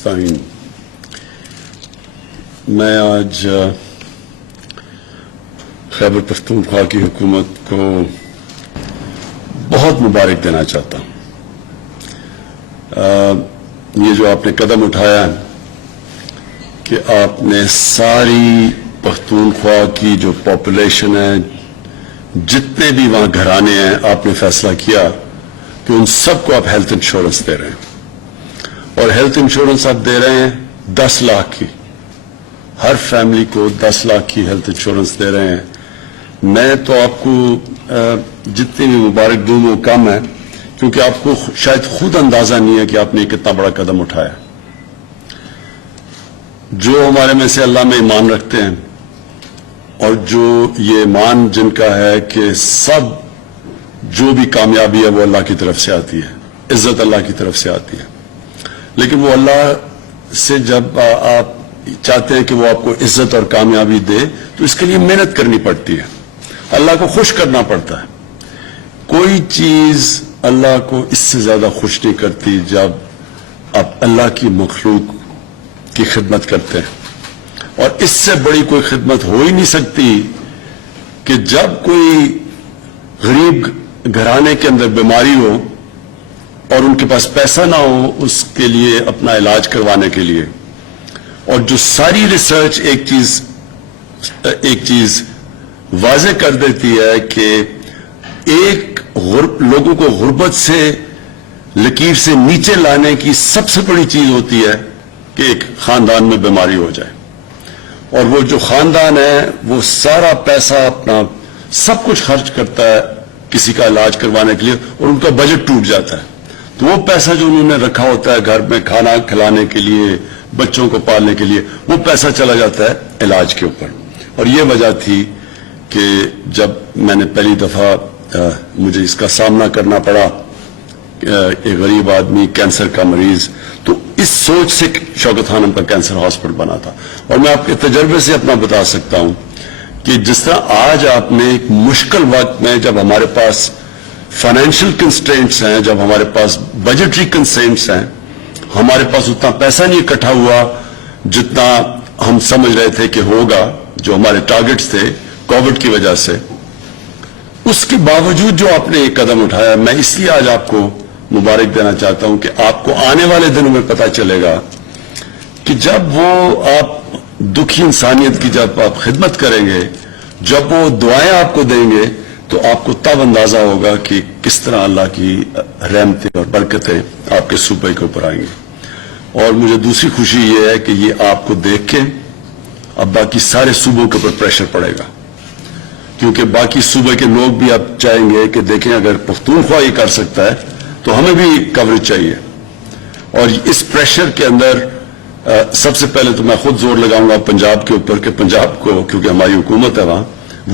نستعین. میں آج خیبر پختونخوا کی حکومت کو بہت مبارک دینا چاہتا ہوں. یہ جو آپ نے قدم اٹھایا کہ آپ نے ساری پختونخوا کی جو پاپولیشن ہے، جتنے بھی وہاں گھرانے ہیں، آپ نے فیصلہ کیا کہ ان سب کو آپ ہیلتھ انشورنس دے رہے ہیں. اور ہیلتھ انشورنس آپ دے رہے ہیں 10 لاکھ کی، ہر فیملی کو 10 لاکھ کی ہیلتھ انشورنس دے رہے ہیں. میں تو آپ کو جتنی بھی مبارک دوں وہ کم ہے، کیونکہ آپ کو شاید خود اندازہ نہیں ہے کہ آپ نے کتنا بڑا قدم اٹھایا. جو ہمارے میں سے اللہ میں ایمان رکھتے ہیں، اور جو یہ ایمان جن کا ہے کہ سب جو بھی کامیابی ہے وہ اللہ کی طرف سے آتی ہے، عزت اللہ کی طرف سے آتی ہے، لیکن وہ اللہ سے جب آپ چاہتے ہیں کہ وہ آپ کو عزت اور کامیابی دے تو اس کے لیے محنت کرنی پڑتی ہے، اللہ کو خوش کرنا پڑتا ہے. کوئی چیز اللہ کو اس سے زیادہ خوش نہیں کرتی جب آپ اللہ کی مخلوق کی خدمت کرتے ہیں. اور اس سے بڑی کوئی خدمت ہو ہی نہیں سکتی کہ جب کوئی غریب گھرانے کے اندر بیماری ہو اور ان کے پاس پیسہ نہ ہو اس کے لیے اپنا علاج کروانے کے لیے، اور جو ساری ریسرچ ایک چیز واضح کر دیتی ہے کہ لوگوں کو غربت سے لکیر سے نیچے لانے کی سب سے بڑی چیز ہوتی ہے کہ ایک خاندان میں بیماری ہو جائے. اور وہ جو خاندان ہے وہ سارا پیسہ اپنا سب کچھ خرچ کرتا ہے کسی کا علاج کروانے کے لیے، اور ان کا بجٹ ٹوٹ جاتا ہے. تو وہ پیسہ جو انہوں نے رکھا ہوتا ہے گھر میں کھانا کھلانے کے لیے، بچوں کو پالنے کے لیے، وہ پیسہ چلا جاتا ہے علاج کے اوپر. اور یہ وجہ تھی کہ جب میں نے پہلی دفعہ مجھے اس کا سامنا کرنا پڑا، ایک غریب آدمی کینسر کا مریض، تو اس سوچ سے شوکت خانم کا کینسر ہاسپٹل بنا تھا. اور میں آپ کے تجربے سے اپنا بتا سکتا ہوں کہ جس طرح آج آپ نے ایک مشکل وقت میں، جب ہمارے پاس فائنینشیل کنسٹرینٹس ہیں، جب ہمارے پاس بجٹری کنسٹرینٹس ہیں، ہمارے پاس اتنا پیسہ نہیں اکٹھا ہوا جتنا ہم سمجھ رہے تھے کہ ہوگا، جو ہمارے ٹارگٹس تھے کووڈ کی وجہ سے، اس کے باوجود جو آپ نے ایک قدم اٹھایا، میں اس لیے آج آپ کو مبارک دینا چاہتا ہوں کہ آپ کو آنے والے دنوں میں پتہ چلے گا کہ جب وہ آپ دکھی انسانیت کی جب آپ خدمت کریں گے، جب وہ دعائیں آپ کو دیں گے، تو آپ کو تب اندازہ ہوگا کہ کس طرح اللہ کی رحمتیں اور برکتیں آپ کے صوبے کے اوپر آئیں گی. اور مجھے دوسری خوشی یہ ہے کہ یہ آپ کو دیکھ کے اب باقی سارے صوبوں کے اوپر پریشر پڑے گا، کیونکہ باقی صوبے کے لوگ بھی اب چاہیں گے کہ دیکھیں اگر پختونخوا یہ کر سکتا ہے تو ہمیں بھی کوریج چاہیے. اور اس پریشر کے اندر سب سے پہلے تو میں خود زور لگاؤں گا پنجاب کے اوپر کہ پنجاب کو، کیونکہ ہماری حکومت ہے وہاں،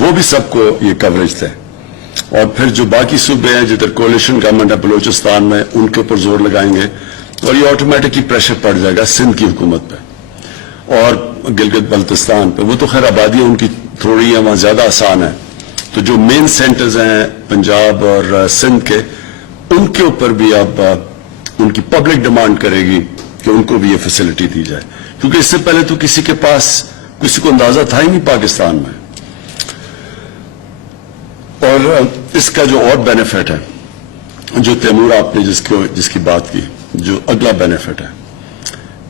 وہ بھی سب کو یہ کوریج دے. اور پھر جو باقی صوبے ہیں جدھر کولیشن گورنمنٹ ہے بلوچستان میں، ان کے اوپر زور لگائیں گے، اور یہ آٹومیٹکلی پریشر پڑ جائے گا سندھ کی حکومت پہ اور گلگت بلتستان پہ. وہ تو خیر آبادی ان کی تھوڑی ہے، وہاں زیادہ آسان ہے. تو جو مین سینٹرز ہیں پنجاب اور سندھ کے، ان کے اوپر بھی اب ان کی پبلک ڈیمانڈ کرے گی کہ ان کو بھی یہ فیسلٹی دی جائے، کیونکہ اس سے پہلے تو کسی کے پاس کسی کو اندازہ تھا ہی نہیں پاکستان میں. اور اس کا جو اور بینیفٹ ہے، جو تیمور آپ نے جس کی بات کی، جو اگلا بینیفٹ ہے،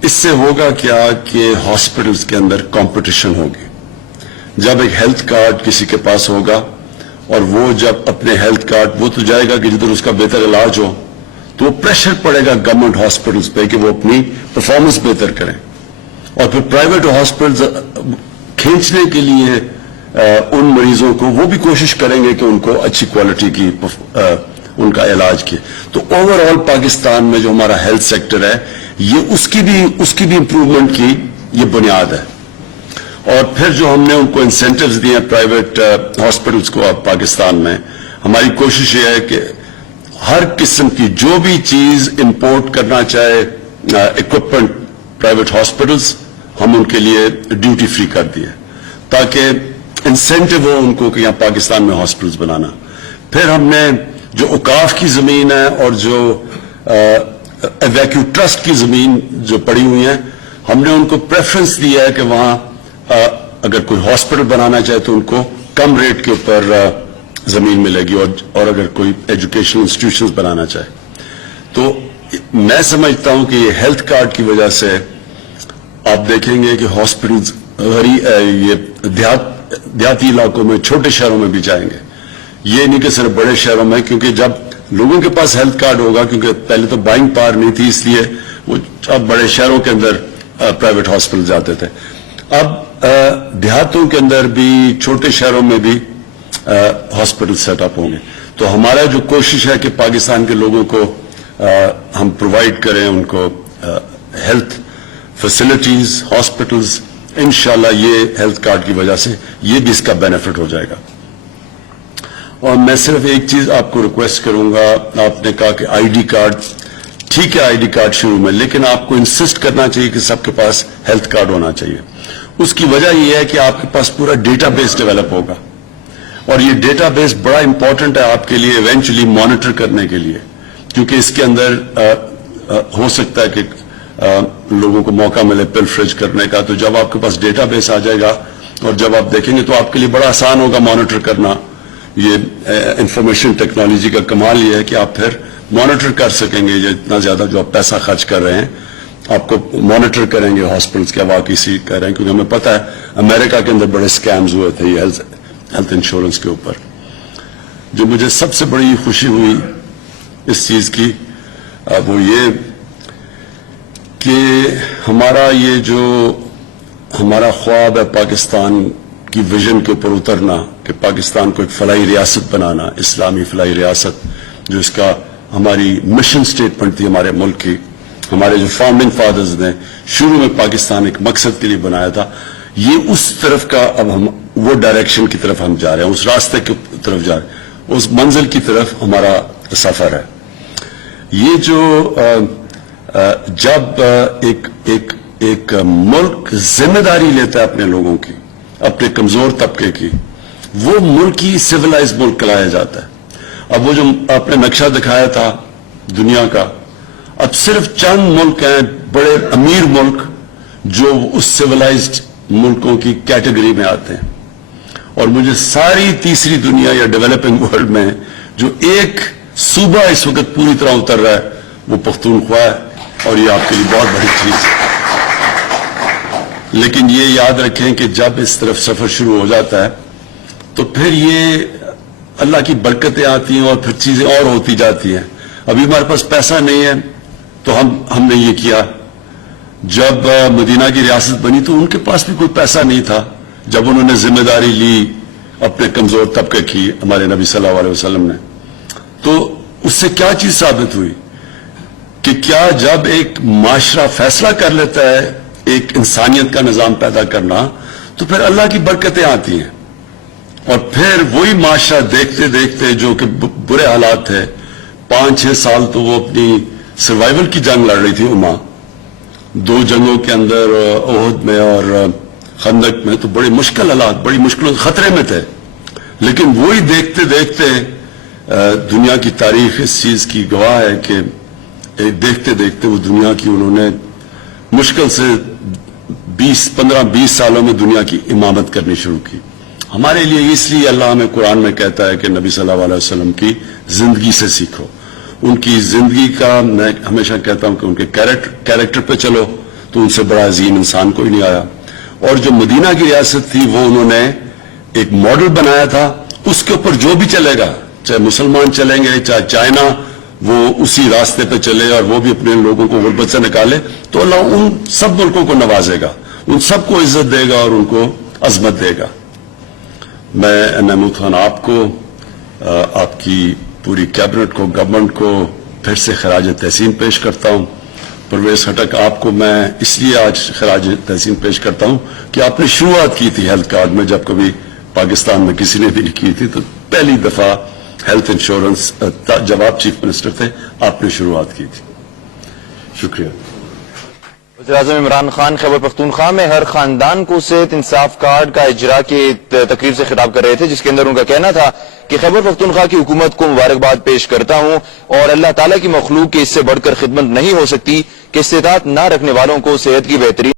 اس سے ہوگا کیا کہ ہاسپٹلز کے اندر کمپٹیشن ہوگی. جب ایک ہیلتھ کارڈ کسی کے پاس ہوگا اور وہ جب اپنے ہیلتھ کارڈ، وہ تو جائے گا کہ جدھر اس کا بہتر علاج ہو، تو وہ پریشر پڑے گا گورنمنٹ ہاسپٹلز پہ کہ وہ اپنی پرفارمنس بہتر کریں. اور پھر پرائیویٹ ہاسپٹلز کھینچنے کے لیے ان مریضوں کو، وہ بھی کوشش کریں گے کہ ان کو اچھی کوالٹی کی ان کا علاج کیے. تو اوور آل پاکستان میں جو ہمارا ہیلتھ سیکٹر ہے، یہ اس کی بھی امپروومنٹ کی یہ بنیاد ہے. اور پھر جو ہم نے ان کو انسینٹیوز دیے ہیں پرائیویٹ ہاسپٹلز کو، اب پاکستان میں ہماری کوشش یہ ہے کہ ہر قسم کی جو بھی چیز امپورٹ کرنا چاہے اکوپمنٹ پرائیویٹ ہاسپٹلز، ہم ان کے لیے ڈیوٹی فری کر دیے تاکہ انسینٹیو ہو ان کو کہ یہاں پاکستان میں ہاسپٹلز بنانا. پھر ہم نے جو اوقاف کی زمین ہے اور جو वैक्यू ट्रस्ट की जमीन जो पड़ी हुई है, हमने उनको प्रेफरेंस दिया है कि वहां अगर कोई हॉस्पिटल बनाना चाहे तो उनको कम रेट के ऊपर जमीन मिलेगी, और अगर कोई एजुकेशनल इंस्टीट्यूशंस बनाना चाहे तो मैं समझता हूं कि ये हेल्थ कार्ड की वजह से आप देखेंगे कि हॉस्पिटल्स ये देहाती इलाकों में, छोटे शहरों में भी जाएंगे। ये नहीं कि सिर्फ बड़े शहरों में, क्योंकि जब लोगों के पास हेल्थ कार्ड होगा, क्योंकि पहले तो बाइंग पावर नहीं थी, इसलिए वो अब बड़े शहरों के अंदर प्राइवेट हॉस्पिटल जाते थे। अब देहातों के अंदर भी, छोटे शहरों में भी हॉस्पिटल सेटअप होंगे। तो हमारा जो कोशिश है कि पाकिस्तान के लोगों को हम प्रोवाइड करें उनको हेल्थ फैसिलिटीज, हॉस्पिटल्स। इंशाल्लाह ये हेल्थ कार्ड की वजह से ये भी इसका बेनिफिट हो जाएगा। और मैं सिर्फ एक चीज आपको रिक्वेस्ट करूंगा, आपने कहा कि आईडी कार्ड, ठीक है आईडी कार्ड शुरू में, लेकिन आपको इंसिस्ट करना चाहिए कि सबके पास हेल्थ कार्ड होना चाहिए। उसकी वजह यह है कि आपके पास पूरा डेटाबेस डेवलप होगा, और ये डेटाबेस बड़ा इंपॉर्टेंट है आपके लिए इवेंचुअली मॉनिटर करने के लिए, क्योंकि इसके अंदर हो सकता है कि लोगों को मौका मिले पिलफरेज करने का। तो जब आपके पास डेटाबेस आ जाएगा और जब आप देखेंगे तो आपके लिए बड़ा आसान होगा मॉनिटर करना। ये इंफॉर्मेशन टेक्नोलॉजी का कमाल ये है कि आप फिर मॉनिटर कर सकेंगे, ये इतना ज्यादा जो आप पैसा खर्च कर रहे हैं आपको मॉनिटर करेंगे हॉस्पिटल्स क्या वाकई सी कर रहे हैं, क्योंकि हमें पता है अमेरिका के अंदर बड़े स्कैम्स हुए थे ये हेल्थ इंश्योरेंस के ऊपर। जो मुझे सबसे बड़ी खुशी हुई इस चीज की वो ये कि हमारा ये जो हमारा ख्वाब है पाकिस्तान की विजन के ऊपर उतरना, कि पाकिस्तान को एक फलाई रियासत बनाना, इस्लामी फलाई रियासत, जो इसका हमारी मिशन स्टेटमेंट थी हमारे मुल्क की। हमारे जो फाउंडिंग फादर्स ने शुरू में पाकिस्तान एक मकसद के लिए बनाया था, ये उस तरफ का अब हम वो डायरेक्शन की तरफ हम जा रहे हैं, उस रास्ते की तरफ जा रहे हैं, उस मंजिल की तरफ हमारा सफर है। ये जो जब एक मुल्क जिम्मेदारी लेता है अपने लोगों की, अपने कमजोर तबके की, वो मुल्क ही सिविलाइज मुल्क कहलाया जाता है। अब वो जो आपने नक्शा दिखाया था दुनिया का, अब सिर्फ चंद मुल्क हैं, बड़े अमीर मुल्क, जो उस सिविलाइज्ड मुल्कों की कैटेगरी में आते हैं। और मुझे सारी तीसरी दुनिया या डेवलपिंग वर्ल्ड में जो एक सूबा इस वक्त पूरी तरह उतर रहा है वो पख्तूनख्वा है, और ये आपके लिए बहुत बड़ी चीज है। लेकिन ये याद रखें कि जब इस तरफ सफर शुरू हो जाता है तो फिर ये अल्लाह की बरकतें आती हैं और फिर चीजें और होती जाती हैं। अभी हमारे पास पैसा नहीं है तो हमने ये किया। जब मदीना की रियासत बनी तो उनके पास भी कोई पैसा नहीं था। जब उन्होंने जिम्मेदारी ली अपने कमजोर तबके की, हमारे नबी सल्लल्लाहु अलैहि वसल्लम ने, तो उससे क्या चीज साबित हुई कि क्या जब एक माशरा फैसला कर लेता है एक इंसानियत का निजाम पैदा करना, तो फिर अल्लाह की बरकतें आती हैं। और फिर वही माशरा देखते देखते जो कि बुरे हालात थे, 5-6 साल तो वो अपनी सर्वाइवल की जंग लड़ रही थी उमा, 2 जंगों के अंदर ओहद में और खंदक में, तो बड़े मुश्किल हालात, बड़ी मुश्किलों खतरे में थे। लेकिन वही देखते देखते दुनिया की तारीख इस चीज की गवाह है कि देखते देखते वो दुनिया की उन्होंने मुश्किल से 15-20 सालों में दुनिया की इमामत करनी शुरू की। हमारे लिए इसलिए अल्लाह हमें कुरान में कहता है कि नबी सल्लल्लाहु अलैहि वसल्लम की जिंदगी से सीखो। उनकी जिंदगी का मैं हमेशा कहता हूं कि उनके कैरेक्टर पे चलो, तो उनसे बड़ा अजीम इंसान कोई नहीं आया। और जो मदीना की रियासत थी वो उन्होंने एक मॉडल बनाया था, उसके ऊपर जो भी चलेगा, चाहे मुसलमान चलेंगे चाहे चाइना, वो उसी रास्ते पे चले और वो भी अपने लोगों को गुर्बत से निकाले, तो अल्लाह उन सब मुल्कों को नवाजेगा, उन सबको इज्जत देगा और उनको अजमत देगा। मैं महमूद खान आपको, आपकी पूरी कैबिनेट को, गवर्नमेंट को फिर से खराज तहसीन पेश करता हूं। परवेज खटक, आपको मैं इसलिए आज खराज तहसीन पेश करता हूं कि आपने शुरुआत की थी हेल्थ कार्ड में, जब कभी पाकिस्तान में किसी ने भी नहीं की थी, तो पहली दफा हेल्थ इंश्योरेंस जब आप चीफ मिनिस्टर थे आपने शुरुआत की थी। शुक्रिया। وزیراعظم عمران خان خیبر پختونخوا میں ہر خاندان کو صحت انصاف کارڈ کا اجرا کی تقریب سے خطاب کر رہے تھے، جس کے اندر ان کا کہنا تھا کہ خیبر پختونخوا کی حکومت کو مبارکباد پیش کرتا ہوں اور اللہ تعالیٰ کی مخلوق کی اس سے بڑھ کر خدمت نہیں ہو سکتی کہ استطاعت نہ رکھنے والوں کو صحت کی بہترین